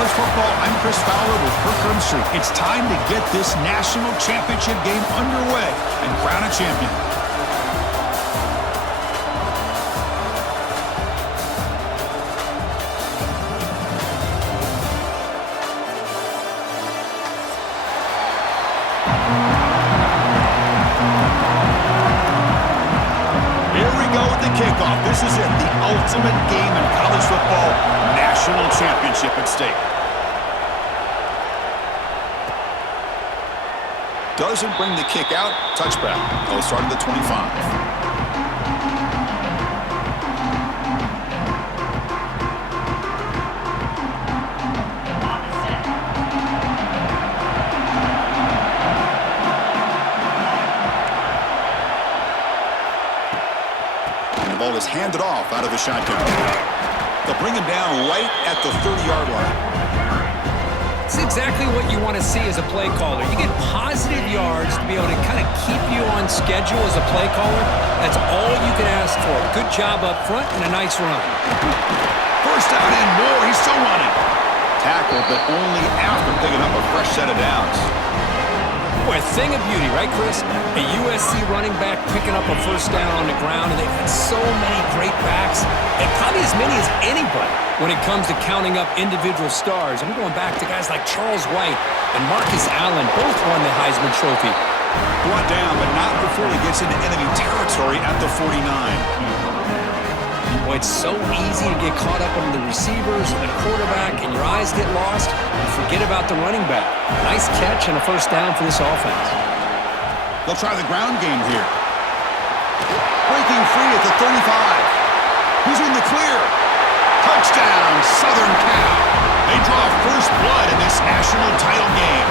college football, I'm Chris Fowler with Kirk Street. It's time to get this national championship game underway and crown a champion. Here we go with the kickoff. This is it, the ultimate game in college football, national championship at stake. Doesn't bring the kick out. Touchback. They'll start at the 25. And the ball is handed off out of the shotgun. They'll bring him down right at the 30-yard line. It's exactly what you want to see as a play caller. You get positive yards to be able to kind of keep you on schedule as a play caller. That's all you can ask for. Good job up front and a nice run. First down and more. He's still running. Tackle, but only after picking up a fresh set of downs. Boy, a thing of beauty, right, Chris? A USC running back picking up a first down on the ground, and they've had so many great backs, and probably as many as anybody when it comes to counting up individual stars. I'm going back to guys like Charles White and Marcus Allen, both won the Heisman Trophy. Brought down, but not before he gets into enemy territory at the 49. Boy, it's so easy to get caught up on the receivers and the quarterback, and your eyes get lost. You forget about the running back. Nice catch and a first down for this offense. They'll try the ground game here. Breaking free at the 35. He's in the clear. Touchdown, Southern Cal. They draw first blood in this national title game.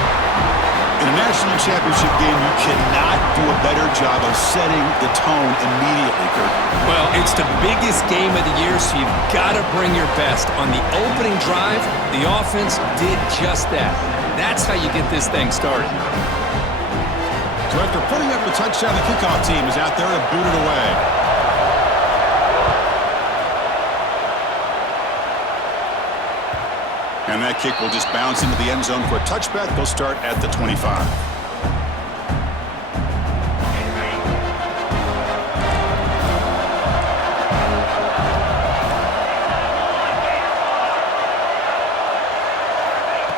In a national championship game, you cannot do a better job of setting the tone immediately, Kirk. Well, it's the biggest game of the year, so you've got to bring your best. On the opening drive, the offense did just that. That's how you get this thing started. So after putting up a touchdown, the kickoff team is out there to boot it away. And that kick will just bounce into the end zone for a touchback. They'll start at the 25.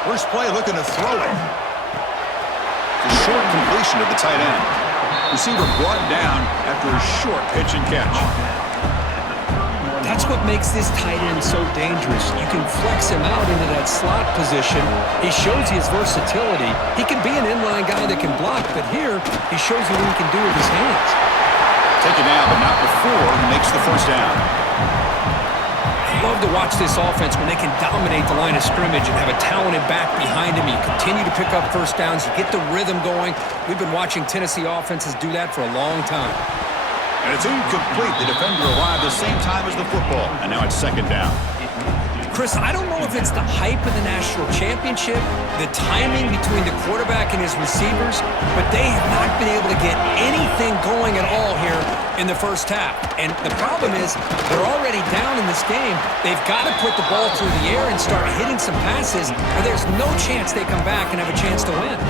First play looking to throw it. The short completion to the tight end. Receiver brought down after a short pitch and catch. That's what makes this tight end so dangerous. You can flex him out into that slot position. He shows you his versatility. He can be an inline guy that can block, but here he shows you what he can do with his hands. Taken down, but not before he makes the first down. I love to watch this offense when they can dominate the line of scrimmage and have a talented back behind him. You continue to pick up first downs. You get the rhythm going. We've been watching Tennessee offenses do that for a long time. And it's incomplete. The defender arrived the same time as the football. And now it's second down. Chris, I don't know if it's the hype of the national championship, the timing between the quarterback and his receivers, but they have not been able to get anything going at all here in the first half. And the problem is they're already down in this game. They've got to put the ball through the air and start hitting some passes, or there's no chance they come back and have a chance to win.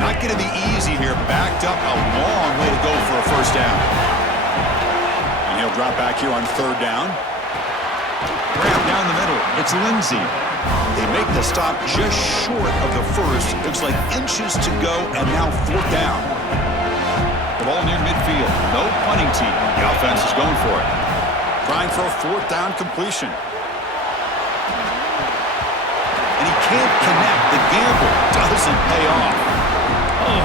Not going to be easy here. Backed up, a long way to go for a first down. And he'll drop back here on third down. Grab down the middle. It's Lindsey. They make the stop just short of the first. Looks like inches to go, and now fourth down. The ball near midfield. No punting team. The offense is going for it. Trying for a fourth down completion. And he can't connect. The gamble doesn't pay off. Oh,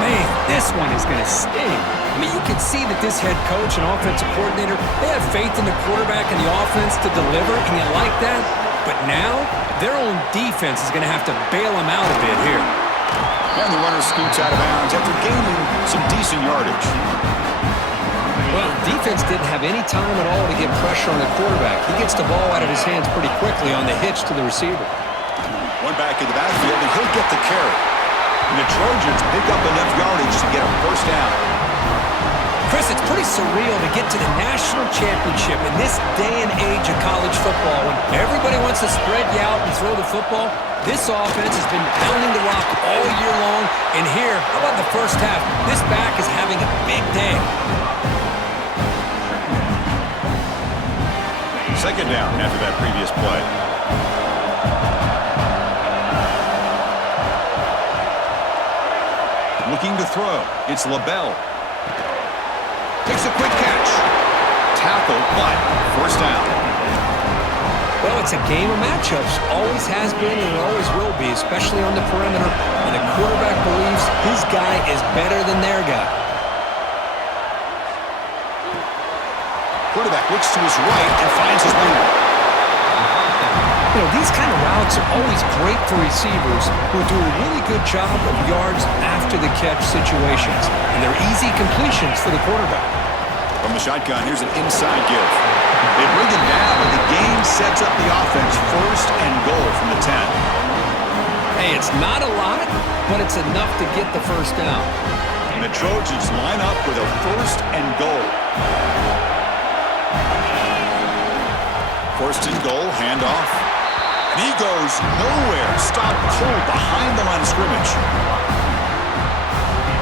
man, this one is going to sting. I mean, you can see that this head coach and offensive coordinator, they have faith in the quarterback and the offense to deliver, and you like that. But now, their own defense is going to have to bail them out a bit here. And the runner scoots out of bounds after gaining some decent yardage. Well, defense didn't have any time at all to get pressure on the quarterback. He gets the ball out of his hands pretty quickly on the hitch to the receiver. One back in the backfield, and he'll get the carry. And the Trojans pick up enough yardage to get a first down. Chris, it's pretty surreal to get to the national championship in this day and age of college football when everybody wants to spread you out and throw the football. This offense has been pounding the rock all year long. And here, how about the first half? This back is having a big day. Second down after that previous play. Looking to throw. It's LaBelle. Takes a quick catch. Tackle, but first down. Well, it's a game of matchups. Always has been and it always will be, especially on the perimeter. And the quarterback believes his guy is better than their guy. Quarterback looks to his right and finds his man. You know, these kind of routes are always great for receivers who do a really good job of yards after the catch situations. And they're easy completions for the quarterback. From the shotgun, here's an inside give. They bring him down, and the game sets up the offense first and goal from the 10. Hey, it's not a lot, but it's enough to get the first down. And the Trojans line up with a first and goal. First and goal, handoff. And he goes nowhere. Stopped cold behind the line of scrimmage.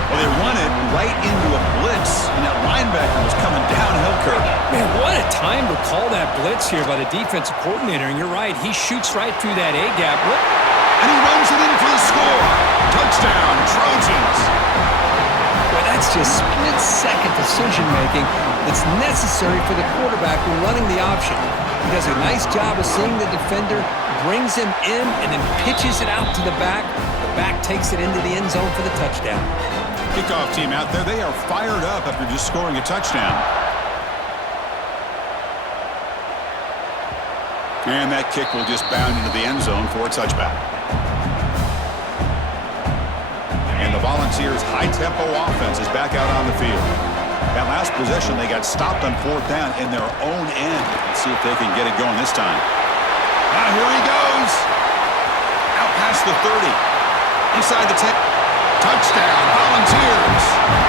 Well, they run it right into a blitz, and that linebacker was coming downhill, Kirk. Man, what a time to call that blitz here by the defensive coordinator. And you're right, he shoots right through that A-gap. And he runs it in for the score. Touchdown, Trojans. Well, that's just split-second decision-making that's necessary for the quarterback when running the option. He does a nice job of seeing the defender, brings him in, and then pitches it out to the back. The back takes it into the end zone for the touchdown. Kickoff team out there, they are fired up after just scoring a touchdown. And that kick will just bound into the end zone for a touchback. And the Volunteers' high-tempo offense is back out on the field. That last possession, they got stopped on fourth down in their own end. Let's see if they can get it going this time. Ah, here he goes. Out past the 30. Inside the 10. Touchdown, Volunteers,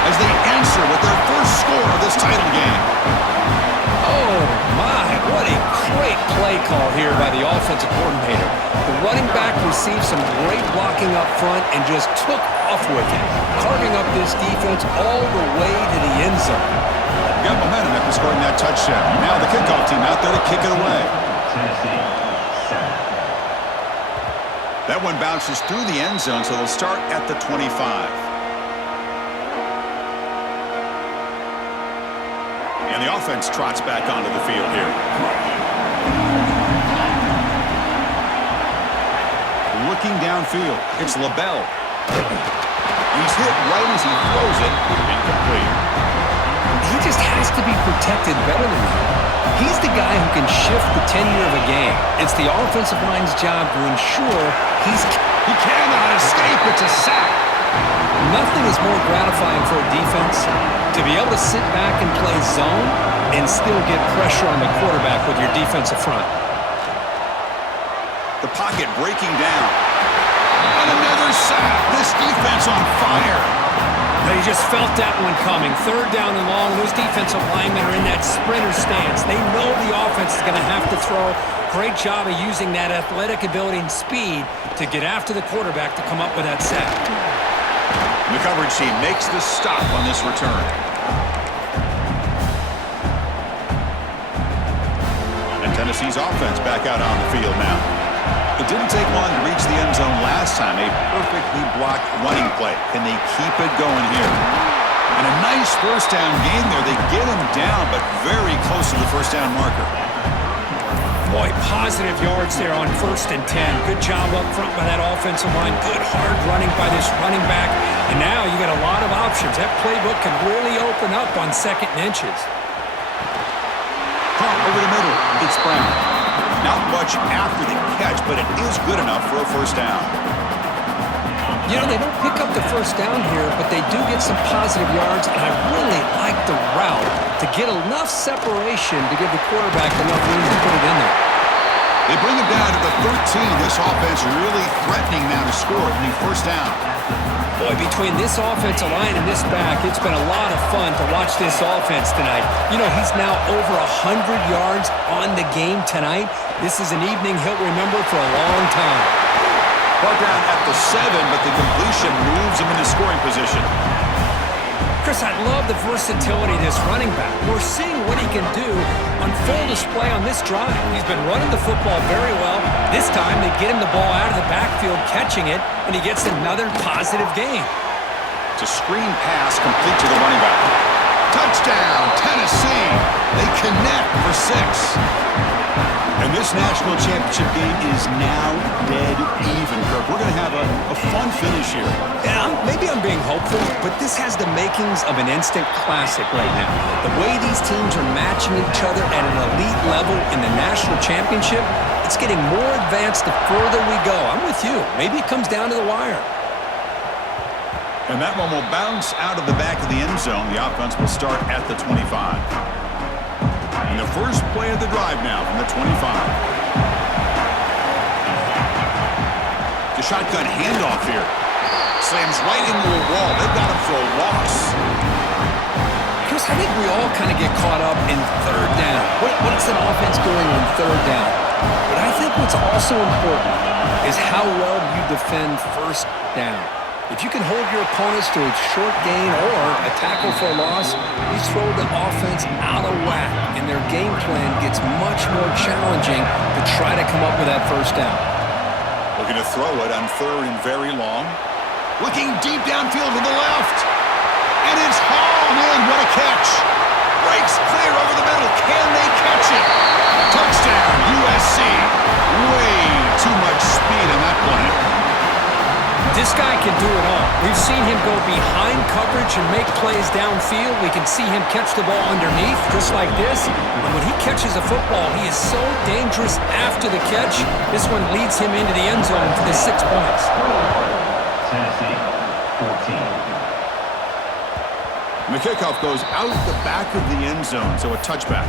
as they answer with their first score of this title game. Oh, my. What a great play call here by the offensive coordinator. The running back received some great blocking up front and just took off with it, carving up this defense all the way to the end zone. Got momentum after scoring that touchdown. Now the kickoff team out there to kick it away. That one bounces through the end zone, so they'll start at the 25. And the offense trots back onto the field here. Looking downfield, it's LaBelle. He's hit right as he throws it, incomplete. He just has to be protected better than that. He's the guy who can shift the tenure of a game. It's the offensive line's job to ensure he cannot escape. It's a sack. Nothing is more gratifying for a defense to be able to sit back and play zone and still get pressure on the quarterback with your defensive front. The pocket breaking down. And another sack. This defense on fire. They just felt that one coming. Third down and long. Those defensive linemen are in that sprinter stance. They know the offense is going to have to throw. Great job of using that athletic ability and speed to get after the quarterback to come up with that sack. The coverage team makes the stop on this return. And Tennessee's offense back out on the field now. It didn't take long to reach the end zone last time. A perfectly blocked running play. Can they keep it going here? And a nice first down game there. They get him down, but very close to the first down marker. Boy, positive yards there on 1st and 10. Good job up front by that offensive line. Good hard running by this running back. And now you got a lot of options. That playbook can really open up on 2nd and inches. Caught over the middle. It's Brown. Not much after the catch, but it is good enough for a first down. You know, they don't pick up the first down here, but they do get some positive yards, and I really like the route to get enough separation to give the quarterback enough room to put it in there. They bring him down to the 13. This offense really threatening now to score a new first down. Boy, between this offensive line and this back, it's been a lot of fun to watch this offense tonight. You know, he's now over 100 yards on the game tonight. This is an evening he'll remember for a long time. Brought down at the 7, but the completion moves him into scoring position. Chris, I love the versatility of this running back. We're seeing what he can do on full display on this drive. He's been running the football very well. This time, they get him the ball out of the backfield, catching it, and he gets another positive gain. It's a screen pass complete to the running back. Touchdown, Tennessee. They connect for 6. And this national championship game is now dead even, Kirk. We're going to have a fun finish here. Yeah, maybe I'm being hopeful, but this has the makings of an instant classic right now. The way these teams are matching each other at an elite level in the national championship, it's getting more advanced the further we go. I'm with you. Maybe it comes down to the wire. And that one will bounce out of the back of the end zone. The offense will start at the 25. And the first play of the drive now from the 25. The shotgun handoff here. Slams right into a wall. They've got him for a loss. Chris, I think we all kind of get caught up in third down. What's an offense doing on third down? But I think what's also important is how well you defend first down. If you can hold your opponents to a short gain or a tackle for a loss, you throw the offense out of whack, and their game plan gets much more challenging to try to come up with that first down. Looking to throw it on third and very long. Looking deep downfield to the left. And it's hauled in. What a catch. Breaks clear over the middle. Can they catch it? Touchdown, USC. Way too much speed on that play. This guy can do it all. We've seen him go behind coverage and make plays downfield. We can see him catch the ball underneath, just like this. And when he catches a football, he is so dangerous after the catch. This one leads him into the end zone for the 6 points. Tennessee, 14. And the kickoff goes out the back of the end zone, so a touchback.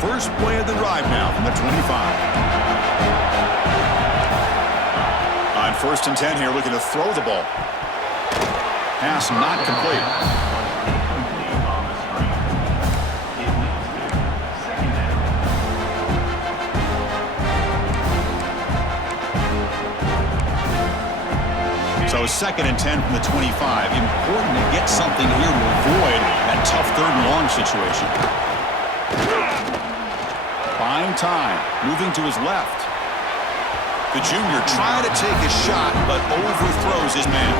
First play of the drive now from the 25. On 1st and 10 here, looking to throw the ball. Pass not complete. So 2nd and 10 from the 25. Important to get something here to avoid that tough 3rd and long situation. Buying time, moving to his left. The junior trying to take a shot, but overthrows his man.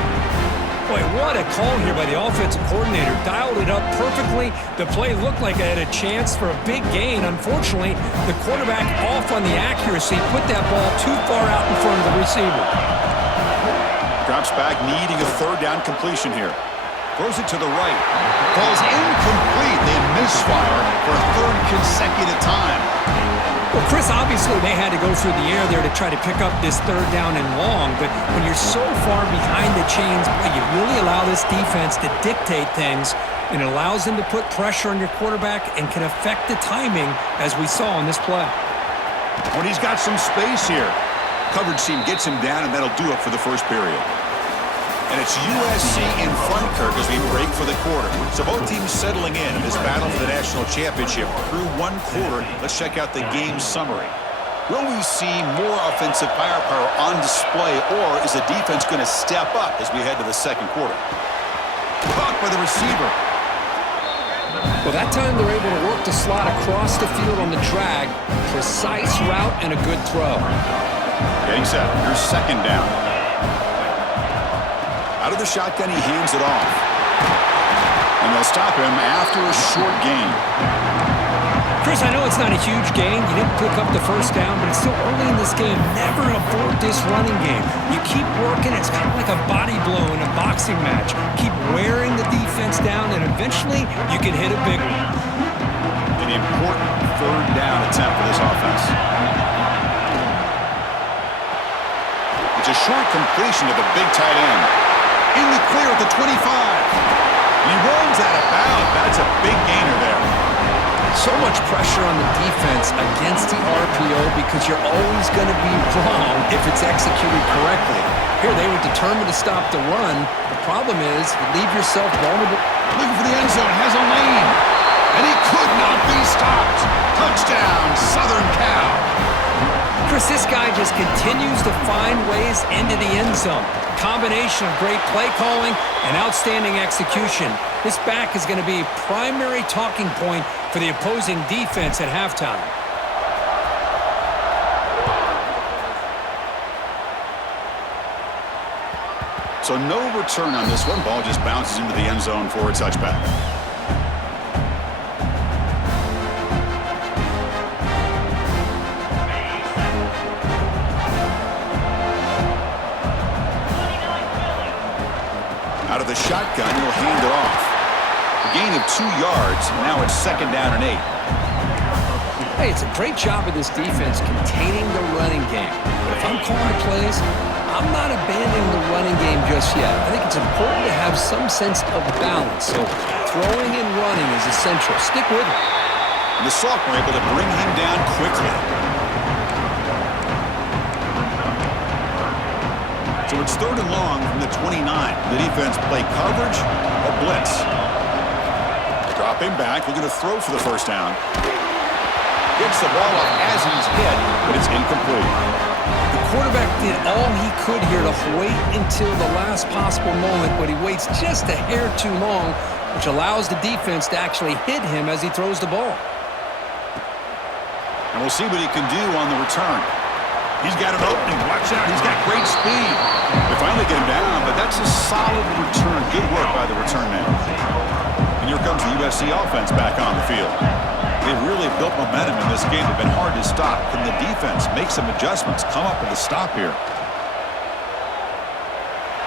Boy, what a call here by the offensive coordinator. Dialed it up perfectly. The play looked like it had a chance for a big gain. Unfortunately, the quarterback off on the accuracy, put that ball too far out in front of the receiver. Drops back, needing a 3rd down completion here. Throws it to the right. Falls incomplete. They misfire for a 3rd consecutive time. Well, Chris, obviously they had to go through the air there to try to pick up this 3rd down and long, but when you're so far behind the chains, boy, you really allow this defense to dictate things, and it allows them to put pressure on your quarterback and can affect the timing, as we saw on this play. When he's got some space here, coverage team gets him down, and that'll do it for the first period. And it's USC in front, Kirk, as we break for the quarter. So both teams settling in this battle for the national championship. Through 1 quarter, let's check out the game summary. Will we see more offensive firepower on display, or is the defense going to step up as we head to the 2nd quarter? Caught by the receiver. Well, that time they're able to work the slot across the field on the drag. Precise route and a good throw. Getting set. Here's 2nd down. Out of the shotgun, he hands it off. And they'll stop him after a short gain. Chris, I know it's not a huge gain. You didn't pick up the 1st down, but it's still early in this game. Never abort this running game. You keep working. It's kind of like a body blow in a boxing match. Keep wearing the defense down, and eventually you can hit a big one. An important 3rd down attempt for this offense. It's a short completion to the big tight end. In the clear at the 25. He runs out of bounds. That's a big gainer there. So much pressure on the defense against the RPO because you're always going to be wrong if it's executed correctly. Here, they were determined to stop the run. The problem is you leave yourself vulnerable. Looking for the end zone, has a lane. And he could not be stopped. Touchdown, Southern Cal. Chris, this guy just continues to find ways into the end zone. Combination of great play calling and outstanding execution. This back is going to be a primary talking point for the opposing defense at halftime. So no return on this one. Ball just bounces into the end zone for a touchback. Out of the shotgun, he'll hand it off. A gain of 2 yards. Now it's 2nd down and 8. Hey, it's a great job of this defense containing the running game. But if I'm calling the plays, I'm not abandoning the running game just yet. I think it's important to have some sense of balance. So throwing and running is essential. Stick with it. And the sophomore able to bring him down quickly. So it's 3rd and long from the 29. The defense play coverage or blitz. Dropping back, looking to throw for the 1st down. Gets the ball up as he's hit, but it's incomplete. The quarterback did all he could here to wait until the last possible moment, but he waits just a hair too long, which allows the defense to actually hit him as he throws the ball. And we'll see what he can do on the return. He's got an opening. Watch out. He's got great speed. They finally get him down, but that's a solid return. Good work by the return man. And here comes the USC offense back on the field. They've really built momentum in this game. They've been hard to stop. Can the defense make some adjustments, come up with a stop here?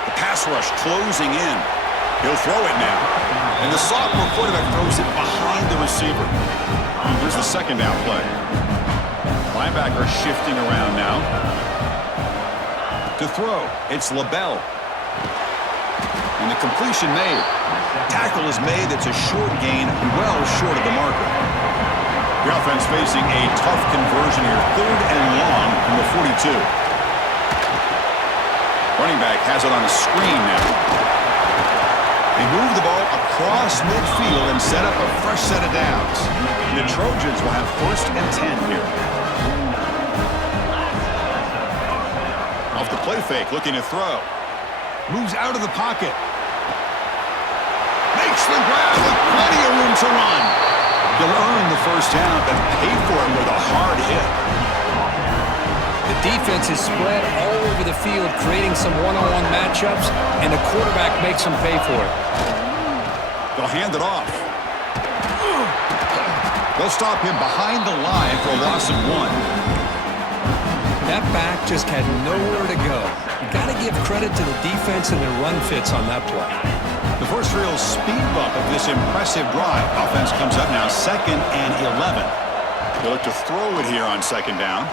The pass rush closing in. He'll throw it now. And the sophomore quarterback throws it behind the receiver. Here's the 2nd down play. Linebacker shifting around now. To throw, it's LaBelle. And the completion made. Tackle is made. That's a short gain, well short of the marker. The offense facing a tough conversion here. 3rd and long from the 42. Running back has it on a screen now. They move the ball across midfield and set up a fresh set of downs. And the Trojans will have 1st and 10 here. Off the play fake, looking to throw. Moves out of the pocket. Makes the grab with plenty of room to run. He'll earn the 1st down, but pay for it with a hard hit. The defense is spread all over the field, creating some one-on-one matchups, and the quarterback makes them pay for it. They'll hand it off. They'll stop him behind the line for a loss of 1. That back just had nowhere to go. You got to give credit to the defense and their run fits on that play. The first real speed bump of this impressive drive. Offense comes up now 2nd and 11. They look to throw it here on 2nd down.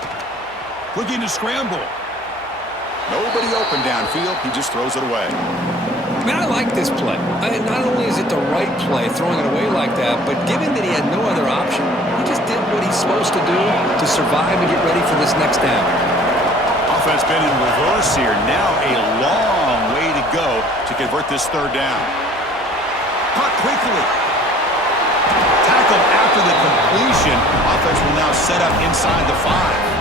Looking to scramble. Nobody open downfield. He just throws it away. I mean, I like this play. Not only is it the right play, throwing it away like that, but given that he had no other option, he just did what he's supposed to do to survive and get ready for this next down. Offense been in reverse here. Now a long way to go to convert this 3rd down. Caught quickly. Tackled after the completion. Offense will now set up inside the 5.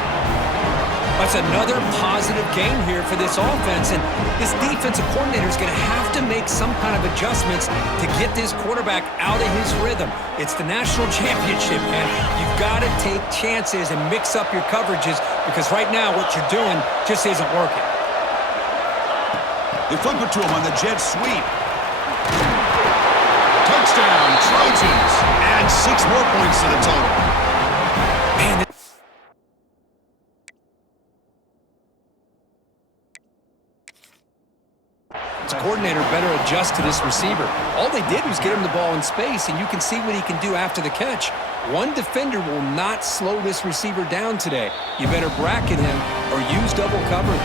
That's another positive game here for this offense, and this defensive coordinator is going to have to make some kind of adjustments to get this quarterback out of his rhythm. It's the national championship, man. You've got to take chances and mix up your coverages because right now what you're doing just isn't working. They flip it to him on the jet sweep. Touchdown, Trojans. And 6 more points to the total. Man, coordinator better adjust to this receiver. All they did was get him the ball in space, and you can see what he can do after the catch. One defender will not slow this receiver down today. You better bracket him or use double coverage.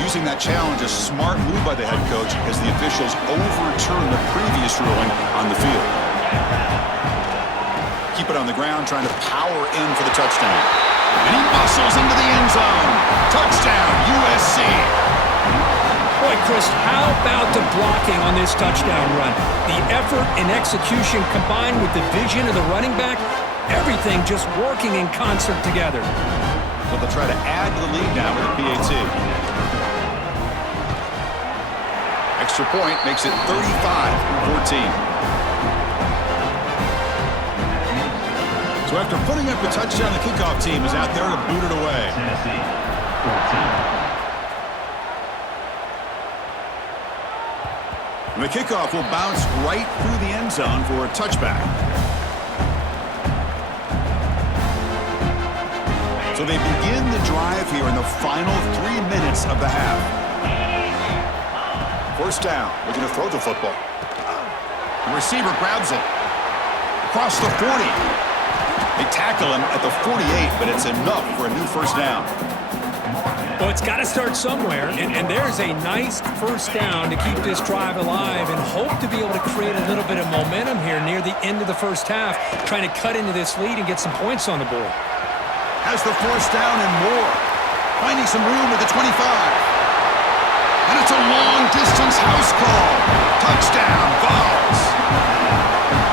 Use Accepting that challenge, a smart move by the head coach as the officials overturn the previous ruling on the field. Keep it on the ground, trying to power in for the touchdown. And he muscles into the end zone. Touchdown, USC. Boy, Chris, how about the blocking on this touchdown run? The effort and execution combined with the vision of the running back, everything just working in concert together. So they'll try to add to the lead now with a PAT. Extra point makes it 35-14. So after putting up a touchdown, the kickoff team is out there to boot it away. Tennessee, 14. And the kickoff will bounce right through the end zone for a touchback. So they begin the drive here in the final 3 minutes of the half. First down, looking to throw the football. The receiver grabs it. Across the 40. They tackle him at the 48, but it's enough for a new first down. Well, it's got to start somewhere, and there's a nice first down to keep this drive alive and hope to be able to create a little bit of momentum here near the end of the first half, trying to cut into this lead and get some points on the board. Has the first down and more. Finding some room at the 25. And it's a long-distance house call. Touchdown, Vols.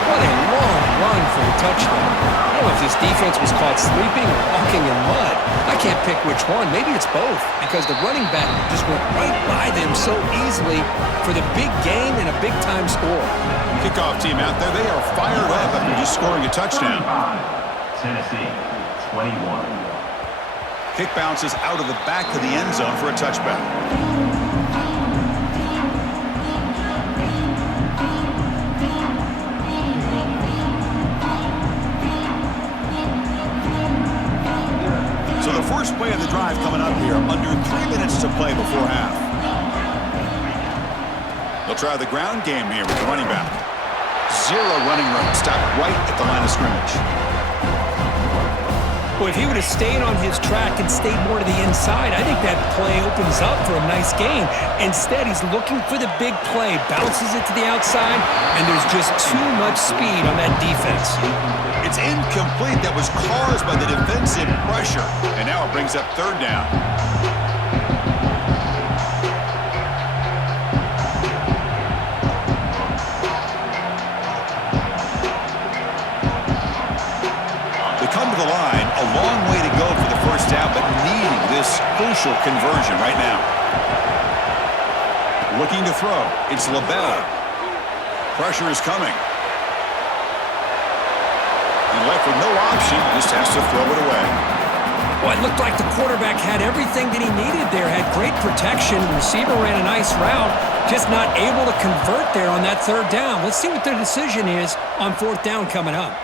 What a long run for the touchdown. I don't know if this defense was caught sleeping or walking in mud. I can't pick which one. Maybe it's both, because the running back just went right by them so easily for the big gain and a big-time score. Kickoff team out there, they are fired up after just scoring a touchdown. Tennessee, 21. Kick bounces out of the back of the end zone for a touchback. So the first play of the drive coming up here, under 3 minutes to play before half. They'll try the ground game here with the running back. Zero running room, stopped right at the line of scrimmage. Well, if he would have stayed on his track and stayed more to the inside, I think that play opens up for a nice gain. Instead, he's looking for the big play, bounces it to the outside, and there's just too much speed on that defense. It's incomplete. That was caused by the defensive pressure. And now it brings up third down. They come to the line, a long way to go for the first down, but needing this crucial conversion right now. Looking to throw. It's LaBella. Pressure is coming. And left with no option, just has to throw it away. Well, it looked like the quarterback had everything that he needed there, had great protection. The receiver ran a nice route, just not able to convert there on that third down. Let's see what their decision is on fourth down coming up.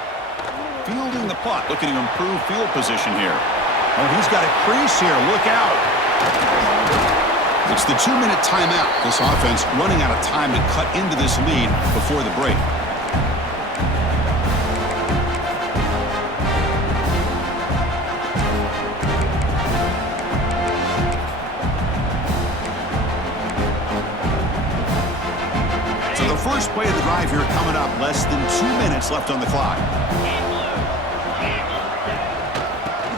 Fielding the punt, looking to improve field position here. Oh, he's got a crease here. Look out. It's the 2-minute timeout. This offense running out of time to cut into this lead before the break. So the first play of the drive here coming up. Less than 2 minutes left on the clock.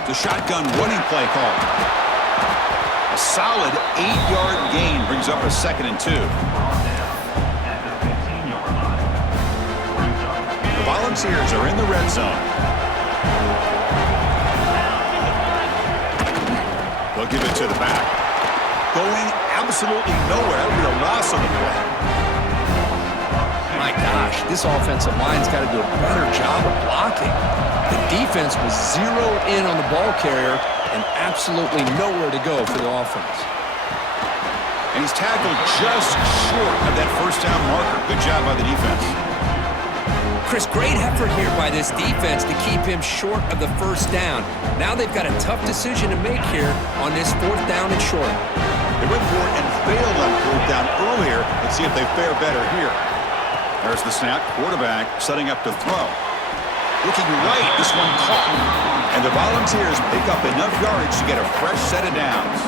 The shotgun running play call. A solid 8-yard gain brings up a 2nd and 2. The Volunteers are in the red zone. They'll give it to the back. Going absolutely nowhere. That'll be a loss on the play. My gosh, this offensive line's got to do a better job of blocking. The defense was zeroed in on the ball carrier and absolutely nowhere to go for the offense. And he's tackled just short of that first down marker. Good job by the defense. Chris, great effort here by this defense to keep him short of the first down. Now they've got a tough decision to make here on this fourth down and short. They went for it and failed on fourth down earlier. Let's see if they fare better here. There's the snap. Quarterback setting up to throw. Looking right, this one caught. And the Volunteers pick up enough yardage to get a fresh set of downs.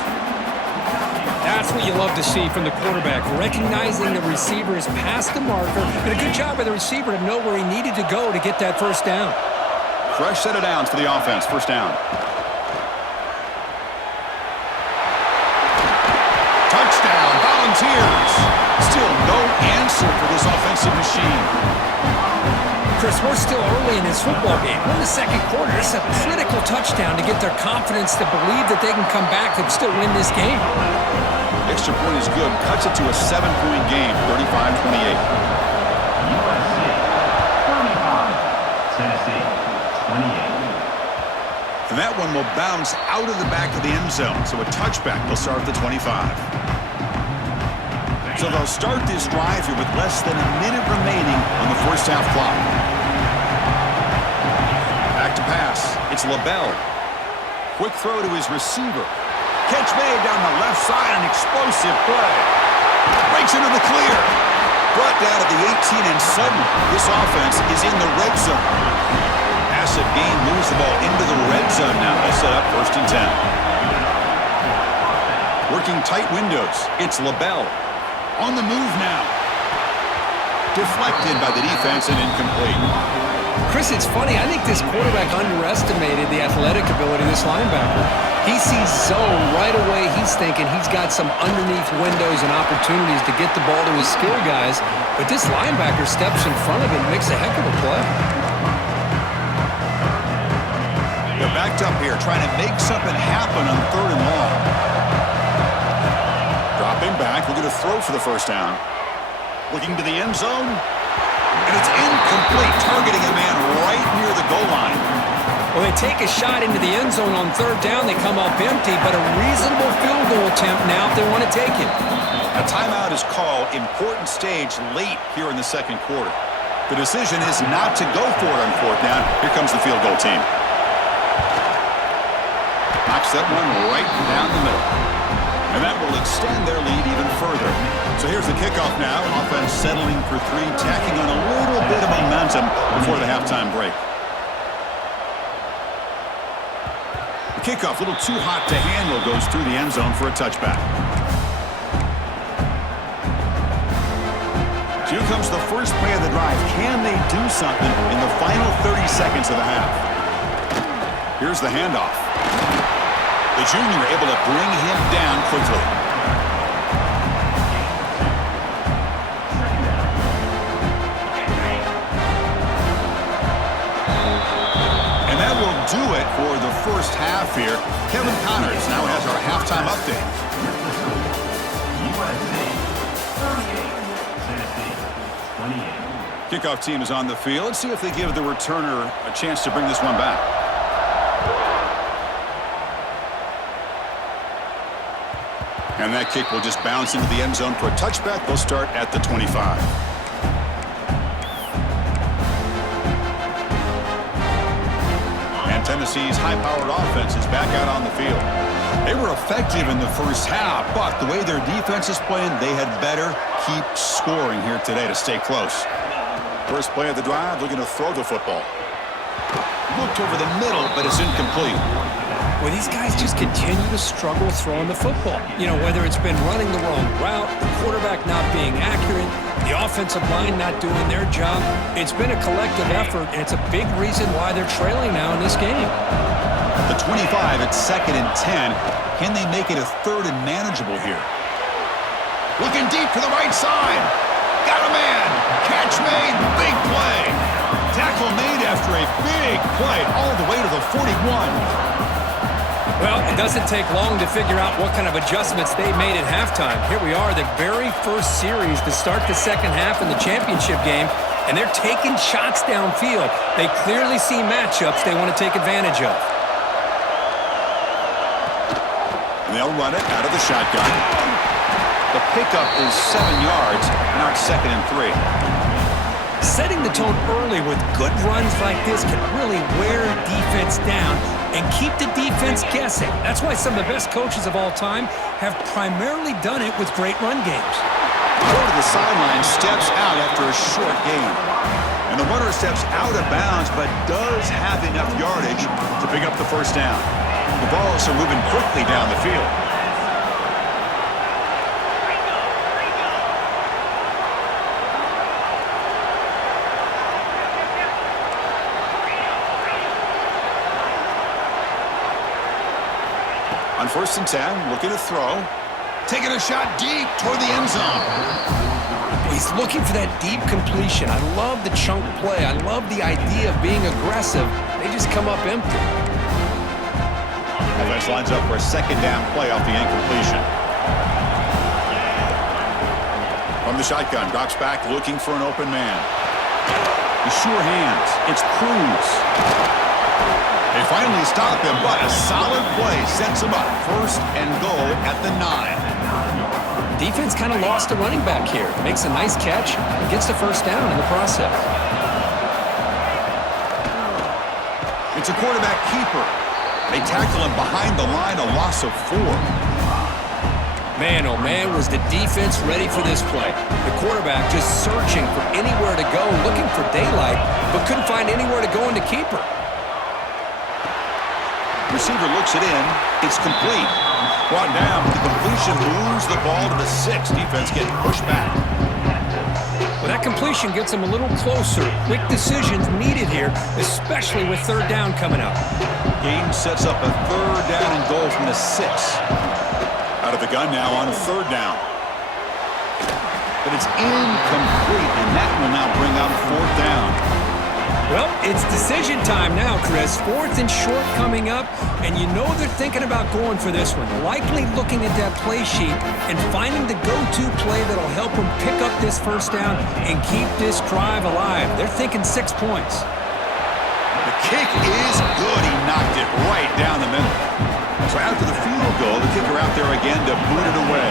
That's what you love to see from the quarterback, recognizing the receiver is past the marker, and a good job by the receiver to know where he needed to go to get that first down. Fresh set of downs for the offense. First down. Touchdown, Volunteers. Still no answer for this offensive machine. Chris, we're still early in this football game. We're in the second quarter. It's a critical touchdown to get their confidence to believe that they can come back and still win this game. Extra point is good. Cuts it to a 7-point game, 35-28. USC 35, Tennessee 28. And that one will bounce out of the back of the end zone. So a touchback. They'll start at the 25. So they'll start this drive here with less than a minute remaining on the first half clock. Back to pass. It's LaBelle. Quick throw to his receiver. Catch made down the left side. An explosive play. Breaks into the clear. Brought down at the 18, and suddenly this offense is in the red zone. Passive gain moves the ball into the red zone now. They'll set up 1st and 10. Working tight windows. It's LaBelle. On the move now. Deflected by the defense and incomplete. Chris, it's funny. I think this quarterback underestimated the athletic ability of this linebacker. He sees zone right away. He's thinking he's got some underneath windows and opportunities to get the ball to his skill guys. But this linebacker steps in front of him and makes a heck of a play. They're backed up here trying to make something happen on 3rd and long. Dropping back, looking to throw for the first down. Looking to the end zone. And it's incomplete, targeting a man right near the goal line. Well, they take a shot into the end zone on 3rd down. They come up empty, but a reasonable field goal attempt now if they want to take it. A timeout is called. Important stage late here in the second quarter. The decision is not to go for it on 4th down. Here comes the field goal team. Knocks that one right down the middle. And that will extend their lead even further. So here's the kickoff now. Offense settling for 3, tacking on a little bit of momentum before the halftime break. The kickoff, a little too hot to handle, goes through the end zone for a touchback. Here comes the first play of the drive. Can they do something in the final 30 seconds of the half? Here's the handoff. The junior able to bring him down quickly. And that will do it for the first half here. Kevin Connors now has our halftime update. USC 38, Tennessee 28. Kickoff team is on the field. Let's see if they give the returner a chance to bring this one back. And that kick will just bounce into the end zone for a touchback. They'll start at the 25. And Tennessee's high-powered offense is back out on the field. They were effective in the first half, but the way their defense is playing, they had better keep scoring here today to stay close. First play of the drive, looking to throw the football. Looked over the middle, but it's incomplete. Well, these guys just continue to struggle throwing the football. You know, whether it's been running the wrong route, the quarterback not being accurate, the offensive line not doing their job. It's been a collective effort, and it's a big reason why they're trailing now in this game. The 25, it's 2nd and 10. Can they make it a 3rd and manageable here? Looking deep to the right side. Got a man. Catch made. Big play. Tackle made after a big play all the way to the 41. Well, it doesn't take long to figure out what kind of adjustments they made at halftime. Here we are, the very first series to start the second half in the championship game, and they're taking shots downfield. They clearly see matchups they want to take advantage of. And they'll run it out of the shotgun. The pickup is 7 yards, now it's 2nd and 3. Setting the tone early with good runs like this can really wear defense down and keep the defense guessing. That's why some of the best coaches of all time have primarily done it with great run games. Go to the sideline, steps out after a short gain. And the runner steps out of bounds, but does have enough yardage to pick up the first down. The Vols are moving quickly down the field. On 1st and 10, looking to throw. Taking a shot deep toward the end zone. He's looking for that deep completion. I love the chunk play. I love the idea of being aggressive. They just come up empty. Offense lines up for a 2nd down play off the incompletion. From the shotgun, drops back looking for an open man. The sure hands. It's Cruz. They finally stop him, but a solid play sets him up. 1st and goal at the 9. Defense kind of lost a running back here. Makes a nice catch and gets the 1st down in the process. It's a quarterback keeper. They tackle him behind the line, a loss of 4. Man, oh man, was the defense ready for this play. The quarterback just searching for anywhere to go, looking for daylight, but couldn't find anywhere to go in the keeper. Receiver looks it in. It's complete. Brought down. The completion moves the ball to the 6. Defense getting pushed back. Well, that completion gets them a little closer. Quick decisions needed here, especially with 3rd down coming up. Game sets up a 3rd down and goal from the 6. Out of the gun now on 3rd down. But it's incomplete, and that will now bring up 4th down. Well, it's decision time now, Chris. 4th and short coming up, and you know they're thinking about going for this one. Likely looking at that play sheet and finding the go-to play that'll help them pick up this 1st down and keep this drive alive. They're thinking 6 points. The kick is good. He knocked it right down the middle. So after the field goal, the kicker out there again to boot it away.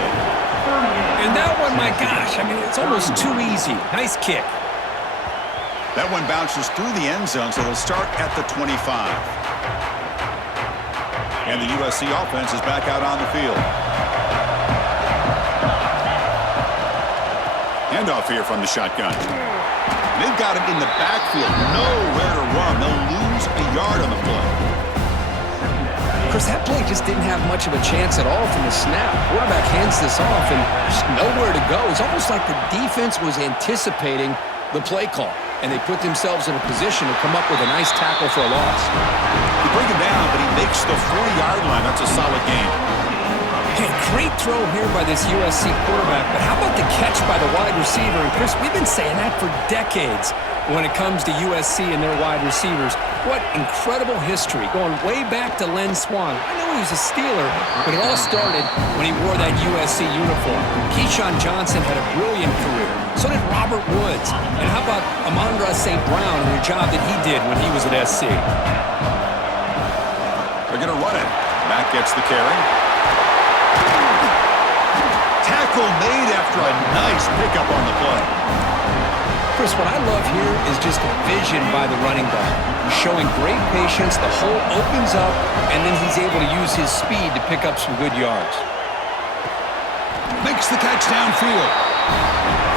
And that one, my gosh, I mean, it's almost too easy. Nice kick. That one bounces through the end zone, so they'll start at the 25. And the USC offense is back out on the field. Handoff here from the shotgun. They've got him in the backfield. Nowhere to run. They'll lose a yard on the play. Chris, that play just didn't have much of a chance at all from the snap. Quarterback hands this off, and there's nowhere to go. It's almost like the defense was anticipating the play call, and they put themselves in a position to come up with a nice tackle for a loss. They bring him down, but he makes the 40-yard line. That's a solid game. Hey, great throw here by this USC quarterback, but how about the catch by the wide receiver? And Chris, we've been saying that for decades when it comes to USC and their wide receivers. What incredible history, going way back to Len Swan. I know he was a Steeler, but it all started when he wore that USC uniform. Keyshawn Johnson had a brilliant career. So did Robert Woods. And how about Amon-Ra St. Brown and the job that he did when he was at SC? They're going to run it. Mack gets the carry. Tackle made after a nice pickup on the play. Chris, what I love here is just the vision by the running back. He's showing great patience. The hole opens up, and then he's able to use his speed to pick up some good yards. Makes the catch downfield.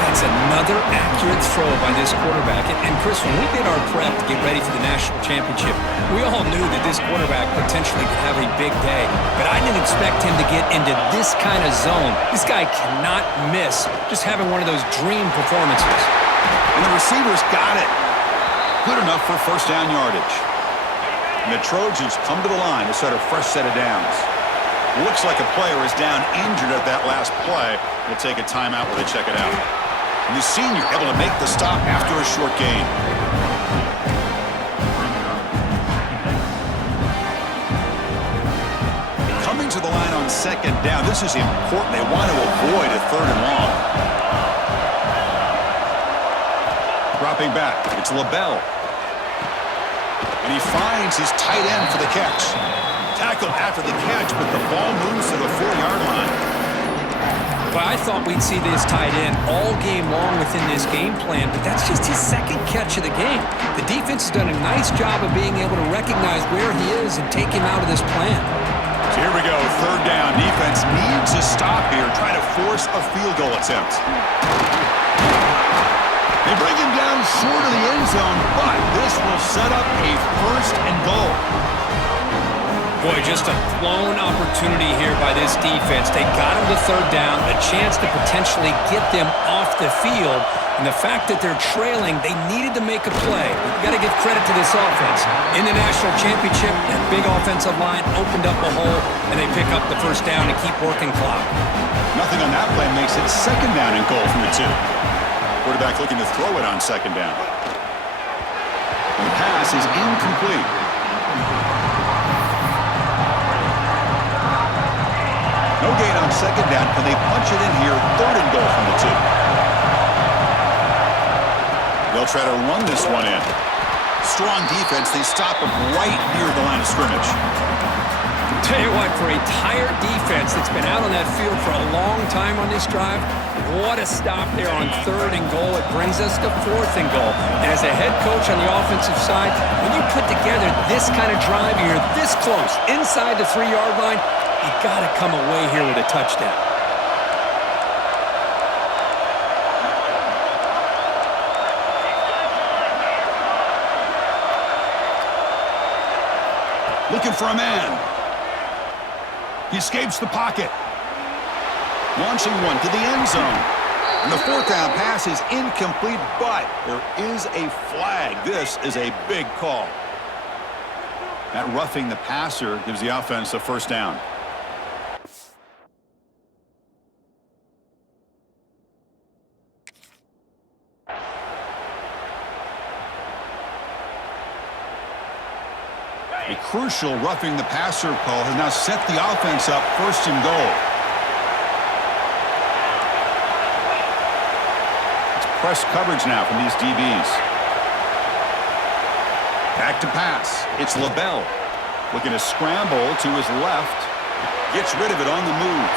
That's another accurate throw by this quarterback. And Chris, when we did our prep to get ready for the national championship, we all knew that this quarterback potentially could have a big day. But I didn't expect him to get into this kind of zone. This guy cannot miss just having one of those dream performances. And the receivers got it. Good enough for 1st down yardage. And the Trojans come to the line to start a fresh set of downs. Looks like a player is down injured at that last play. We'll take a timeout while they check it out. And the senior able to make the stop after a short gain. Coming to the line on 2nd down. This is important. They want to avoid a 3rd and long. Dropping back. It's LaBelle. And he finds his tight end for the catch. Tackle after the catch, but the ball moves to the 4-yard line. Well, I thought we'd see this tight end all game long within this game plan, but that's just his 2nd catch of the game. The defense has done a nice job of being able to recognize where he is and take him out of this plan. So here we go, 3rd down. Defense needs a stop here, trying to force a field goal attempt. They bring him down short of the end zone, but this will set up a 1st and goal. Boy, just a blown opportunity here by this defense. They got him to third down, a chance to potentially get them off the field. And the fact that they're trailing, they needed to make a play. You've got to give credit to this offense. In the national championship, that big offensive line opened up a hole, and they pick up the first down and keep working clock. Nothing on that play makes it second down and goal from the 2. Quarterback looking to throw it on second down. And the pass is incomplete. No gain on second down. Can they punch it in here? Third and goal from the 2. They'll try to run this one in. Strong defense. They stop him right near the line of scrimmage. Tell you what, for a tired defense that's been out on that field for a long time on this drive, what a stop there on third and goal. It brings us to fourth and goal. And as a head coach on the offensive side, when you put together this kind of drive, you're this close, inside the 3-yard line, you got to come away here with a touchdown. Looking for a man. He escapes the pocket. Launching one to the end zone. And the fourth down pass is incomplete, but there is a flag. This is a big call. That roughing the passer gives the offense a first down. A crucial roughing the passer call has now set the offense up first and goal. It's press coverage now from these DBs. Back to pass. It's LaBelle looking to scramble to his left. Gets rid of it on the move.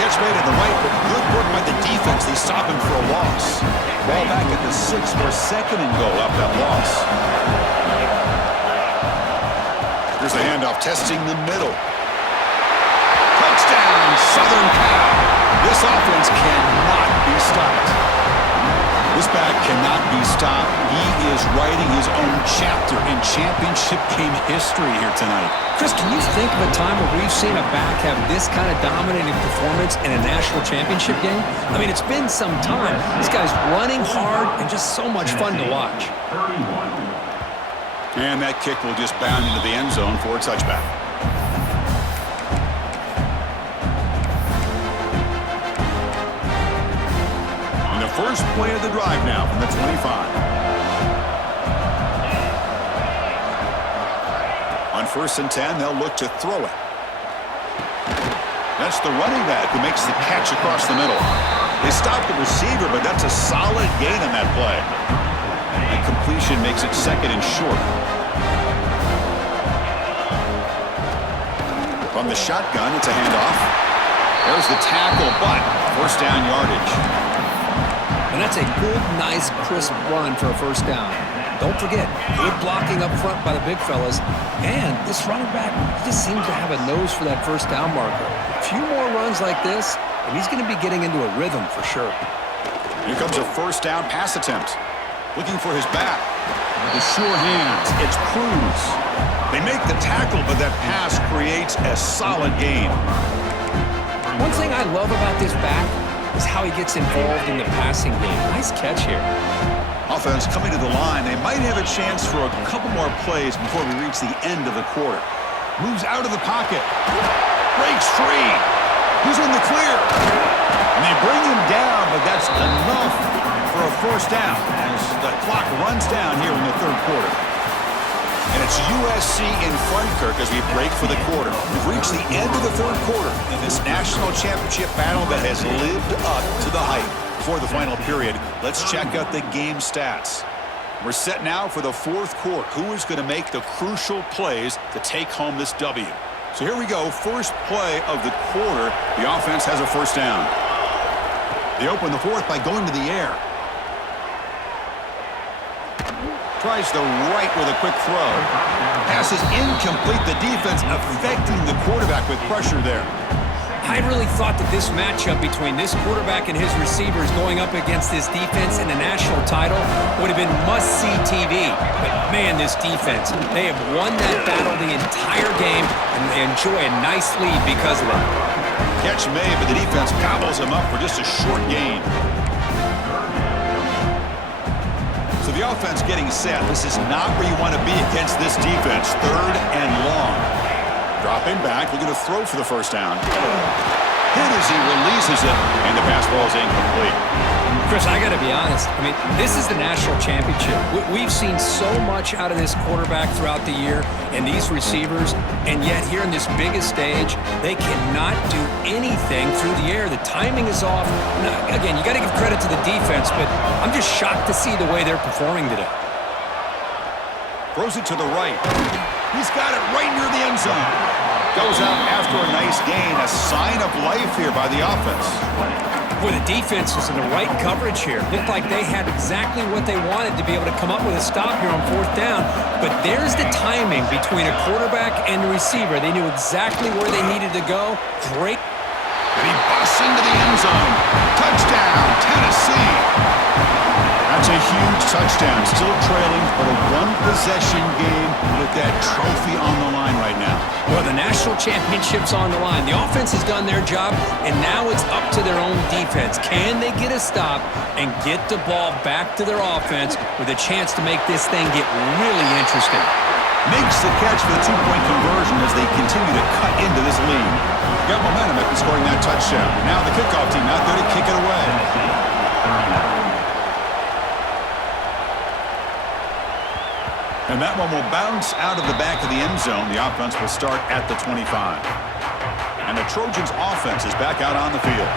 Catch made at the right, but good work by the defense. They stop him for a loss. Ball back at the 6 for second and goal after that loss. Here's the handoff, testing the middle. Touchdown, Southern Cal. This offense cannot be stopped. This back cannot be stopped. He is writing his own chapter in championship game history here tonight. Chris, can you think of a time where we've seen a back have this kind of dominating performance in a national championship game? I mean, it's been some time. This guy's running hard and just so much fun to watch. 31. And that kick will just bound into the end zone for a touchback. And the first play of the drive now from the 25. On 1st and 10, they'll look to throw it. That's the running back who makes the catch across the middle. They stop the receiver, but that's a solid gain on that play. And completion makes it second and short. From the shotgun, it's a handoff. There's the tackle, but first down yardage. And that's a good, nice, crisp run for a first down. Don't forget, good blocking up front by the big fellas. And this running back just seems to have a nose for that first down marker. A few more runs like this, and he's going to be getting into a rhythm for sure. Here comes a first down pass attempt. Looking for his back. The sure hands. It's Cruz. They make the tackle, but that pass creates a solid gain. One thing I love about this back is how he gets involved in the passing game. Nice catch here. Offense coming to the line. They might have a chance for a couple more plays before we reach the end of the quarter. Moves out of the pocket. Breaks free. He's in the clear. And they bring him down, but that's enough for a first down as the clock runs down here in the third quarter. And it's USC in front, Kirk, as we break for the quarter. We've reached the end of the third quarter in this national championship battle that has lived up to the hype. Before the final period, let's check out the game stats. We're set now for the fourth quarter. Who is going to make the crucial plays to take home this W? So here we go. First play of the quarter. The offense has a first down. They open the fourth by going to the air. Tries the right with a quick throw. Pass is incomplete. The defense affecting the quarterback with pressure there. I really thought that this matchup between this quarterback and his receivers going up against this defense in the national title would have been must-see TV. But, man, this defense, they have won that battle the entire game, and they enjoy a nice lead because of it. Catch made, but the defense gobbles him up for just a short gain. So the offense getting set. This is not where you want to be against this defense. 3rd and long. Dropping back, looking to throw for the first down. Hit as he releases it, and the pass ball is incomplete. Chris, I got to be honest. I mean, this is the national championship. We've seen so much out of this quarterback throughout the year and these receivers, and yet here in this biggest stage, they cannot do anything through the air. The timing is off. Now, again, you got to give credit to the defense, but I'm just shocked to see the way they're performing today. Throws it to the right. He's got it right near the end zone. Goes out after a nice gain. A sign of life here by the offense. Boy, the defense was in the right coverage here. Looked like they had exactly what they wanted to be able to come up with a stop here on 4th down. But there's the timing between a quarterback and the receiver. They knew exactly where they needed to go. Great. And he busts into the end zone. Touchdown, Tennessee. That's a huge touchdown. Still trailing, but a one-possession game with that trophy on the line right now. Well, the national championship's on the line. The offense has done their job, and now it's up to their own defense. Can they get a stop and get the ball back to their offense with a chance to make this thing get really interesting? Makes the catch for the 2-point conversion as they continue to cut into this lead. Got momentum after scoring that touchdown. Now the kickoff team out there to kick it away. And that one will bounce out of the back of the end zone. The offense will start at the 25. And the Trojans' offense is back out on the field.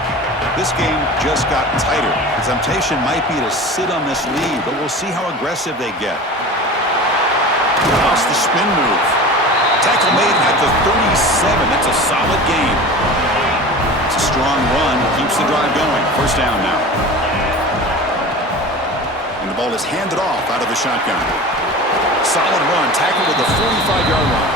This game just got tighter. The temptation might be to sit on this lead, but we'll see how aggressive they get. Lost the spin move. Tackle made at the 37. That's a solid gain. It's a strong run. Keeps the drive going. First down now. And the ball is handed off out of the shotgun. Solid run, tackled at the 45-yard line.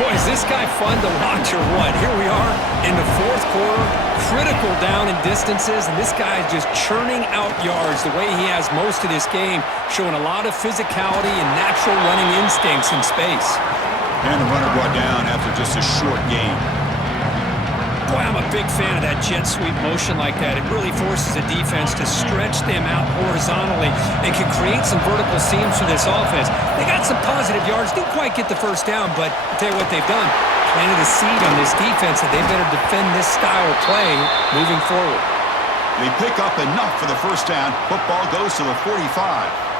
Boy, is this guy fun to watch or what? Here we are in the 4th quarter, critical down in distances, and this guy is just churning out yards the way he has most of this game, showing a lot of physicality and natural running instincts in space. And the runner brought down after just a short gain. Boy, I'm a big fan of that jet sweep motion like that. It really forces the defense to stretch them out horizontally and can create some vertical seams for this offense. They got some positive yards. Didn't quite get the first down, but I'll tell you what they've done. Planted a seed on this defense that they better defend this style of play moving forward. They pick up enough for the first down. Football goes to the 45.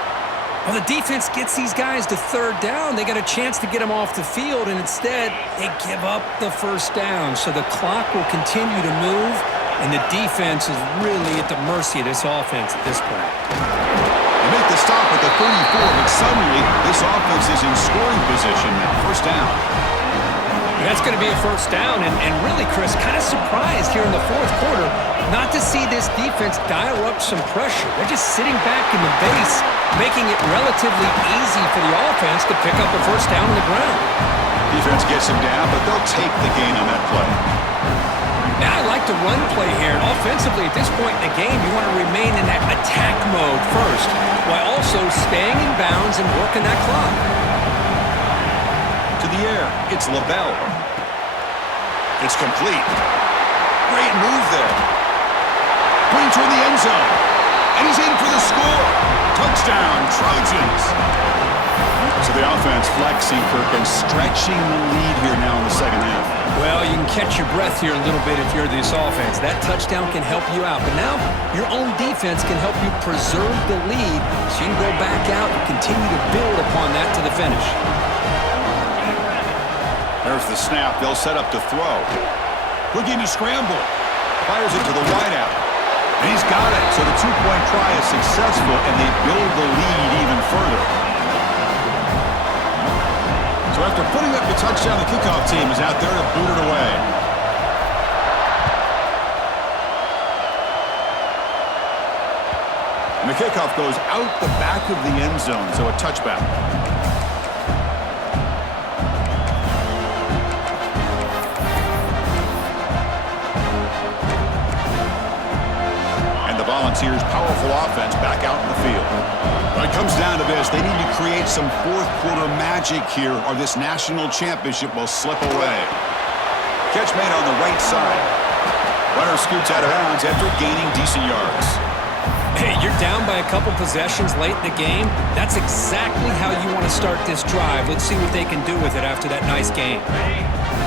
Well, the defense gets these guys to 3rd down. They got a chance to get them off the field, and instead they give up the first down. So the clock will continue to move, and the defense is really at the mercy of this offense at this point. They make the stop at the 34, but suddenly this offense is in scoring position now. First down. That's going to be a first down, and really, Chris, kind of surprised here in the 4th quarter not to see this defense dial up some pressure. They're just sitting back in the base, making it relatively easy for the offense to pick up a first down on the ground. Defense gets him down, but they'll take the gain on that play. Now I like the run play here, and offensively at this point in the game, you want to remain in that attack mode first, while also staying in bounds and working that clock. To the air, it's LaBelle. It's complete. Great move there. Going toward the end zone. And he's in for the score. Touchdown, Trojans. So the offense flexing, Kirk, and stretching the lead here now in the second half. Well, you can catch your breath here a little bit if you're this offense. That touchdown can help you out. But now your own defense can help you preserve the lead so you can go back out and continue to build upon that to the finish. There's the snap. They'll set up to throw. Looking to scramble. Fires it to the wideout. And he's got it. So the 2-point try is successful, and they build the lead even further. So after putting up the touchdown, the kickoff team is out there to boot it away. And the kickoff goes out the back of the end zone, so a touchback. Volunteers' powerful offense back out in the field. When it comes down to this, they need to create some fourth-quarter magic here, or this national championship will slip away. Catch made on the right side. Runner scoots out of bounds after gaining decent yards. Hey, you're down by a couple possessions late in the game. That's exactly how you want to start this drive. Let's see what they can do with it after that nice game.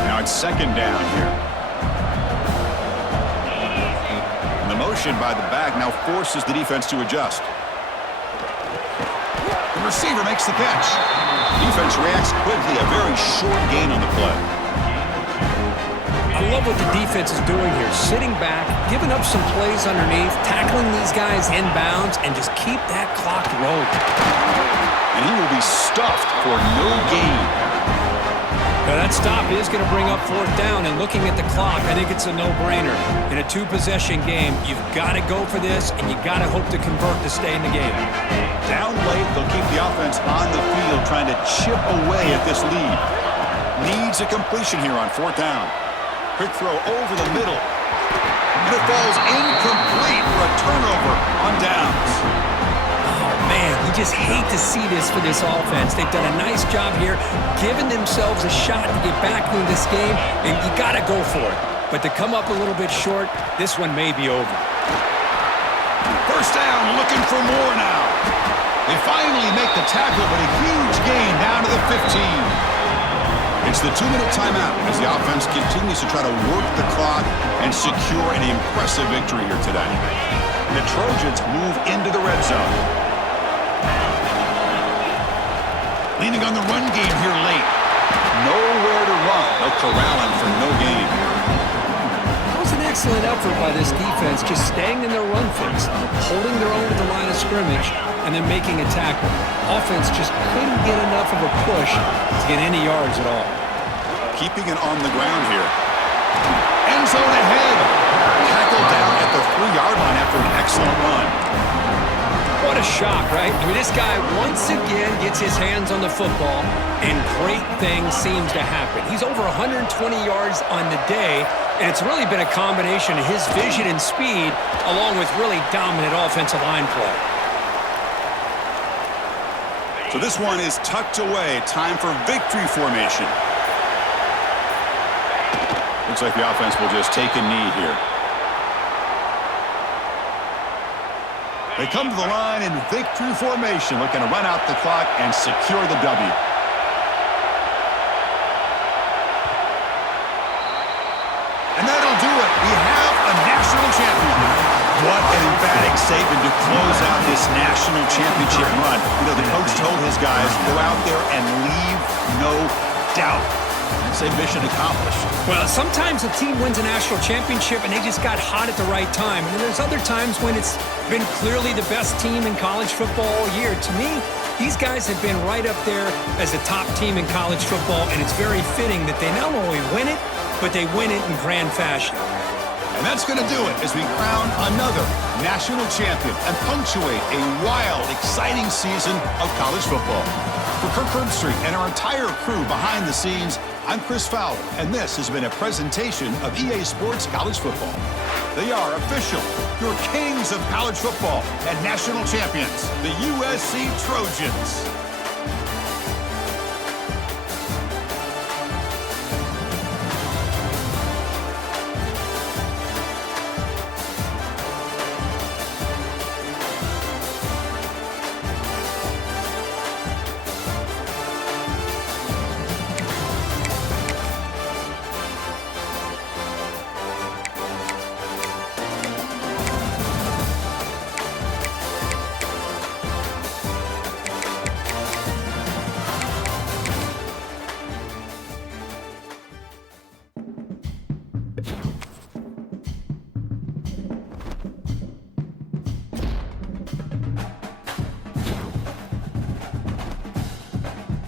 Now it's second down here. And the motion by the back now forces the defense to adjust. The receiver makes the catch. Defense reacts quickly. A very short gain on the play. I love what the defense is doing here. Sitting back, giving up some plays underneath, tackling these guys inbounds, and just keep that clock rolling. And he will be stuffed for no gain. Now that stop is going to bring up fourth down, and looking at the clock, I think it's a no-brainer. In a two-possession game, you've got to go for this, and you got to hope to convert to stay in the game. Down late, they'll keep the offense on the field, trying to chip away at this lead. Needs a completion here on fourth down. Quick throw over the middle. And it falls incomplete for a turnover on downs. Oh, man, you just hate to see this for this offense. They've done a nice job here, giving themselves a shot to get back into this game, and you got to go for it. But to come up a little bit short, this one may be over. First down, looking for more now. They finally make the tackle, but a huge gain down to the 15. It's the 2-minute timeout as the offense continues to try to work the clock and secure an impressive victory here today. The Trojans move into the red zone. Leaning on the run game here late. Nowhere to run. They'll corral him for no gain. That was an excellent effort by this defense, just staying in their run fix, holding their own at the line of scrimmage, and then making a tackle. Offense just couldn't get enough of a push to get any yards at all. Keeping it on the ground here. End zone ahead. Tackled down at the 3-yard line after an excellent run. What a shock, right? I mean, this guy once again gets his hands on the football, and great things seems to happen. He's over 120 yards on the day, and it's really been a combination of his vision and speed along with really dominant offensive line play. So this one is tucked away. Time for victory formation. Looks like the offense will just take a knee here. They come to the line in victory formation, looking to run out the clock and secure the W. And that'll do it. We have a national champion. What an emphatic statement to close out this national championship run. You know, the coach told his guys, go out there and leave no doubt. I'd say mission accomplished. Well, sometimes a team wins a national championship and they just got hot at the right time. And there's other times when it's been clearly the best team in college football all year. To me, these guys have been right up there as a top team in college football, and it's very fitting that they not only win it, but they win it in grand fashion. And that's going to do it as we crown another national champion and punctuate a wild, exciting season of college football. For Kirk Herbstreit and our entire crew behind the scenes, I'm Chris Fowler, and this has been a presentation of EA Sports College Football. They are official, your kings of college football and national champions, the USC Trojans.